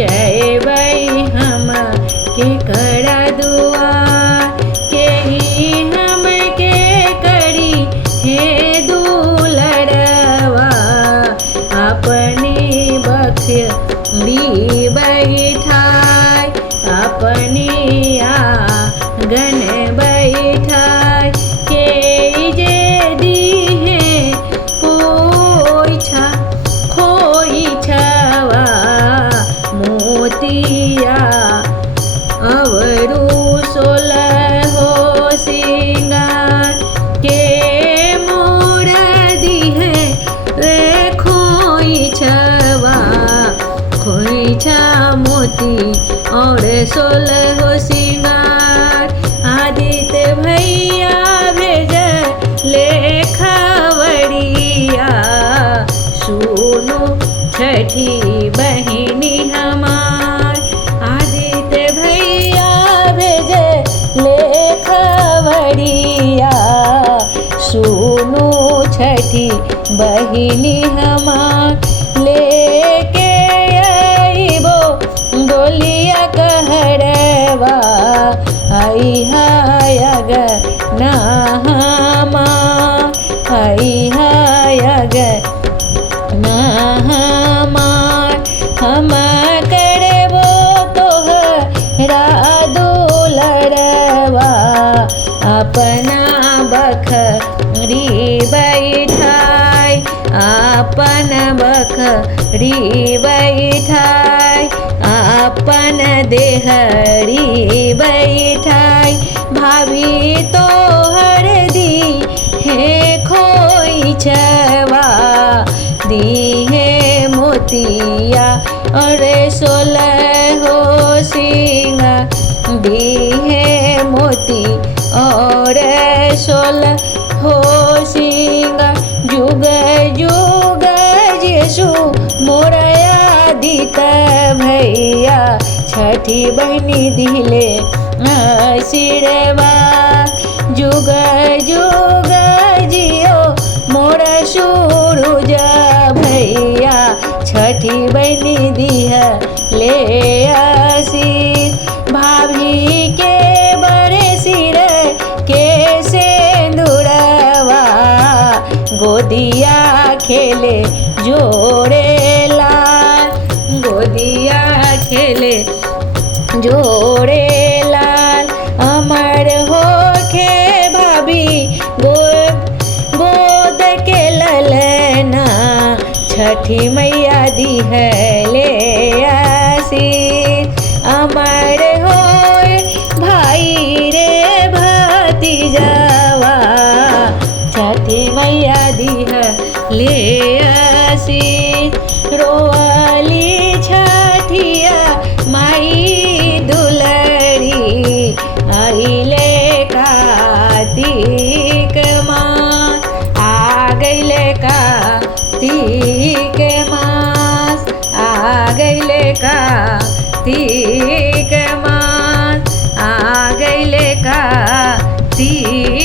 जय भाई हम के करा दुआ के ही हम के करी हे दुलड़वा अपनी बखरी बैठाय अपनी आंगन बैठाय के जे दीहे खोई छवा मोतिया अवरु 16 हो सिंगार के मोर दीहे रे खोई छवा खोई छा मोती और 16 हो सिंगार आदित्य भैया भेज ले खबरिया सुनो छठी बहिनी हमार आदित्य भैया भेज ले खबरिया सुनो छठी बहिनी हमार लेके आइबो डोलिया कहरवा आई हाय ना आई हाय ना हम करबो तोहरा दुलड़वा अपना बखरी बैठाय अपन बखरी बैठाय अपन देहरी बैठाय भाभी तोहर दी हे खोई छवा दी हे मोतिया और 16 हो सिंगार दी हे मोती और 16 हो सिंगार जुग जुग यीशु मोरया दीता भैया छठी बहनी दिले आशीर्वाद जुग जुग जियो मोरा सूरज भैया छठी बहनी दिह ले आशीष भाभी के बड़े सिर के सिंदूरवा गोदिया खेले जोड़े लाल गोदिया खेले जोड़े लाल अमर होके भाभी गोद के ललना छठी मैया दी है ले आशीष अमर होए भाई रे भतीजावा छठी मैया दी है ले आशीष रोवाली छठिया माई दुलड़ी आइले कार्तिक मास आ गइले कार्तिक मास आ गइले कार्तिक मास आ गइले कार्तिक